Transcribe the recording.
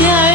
Yeah.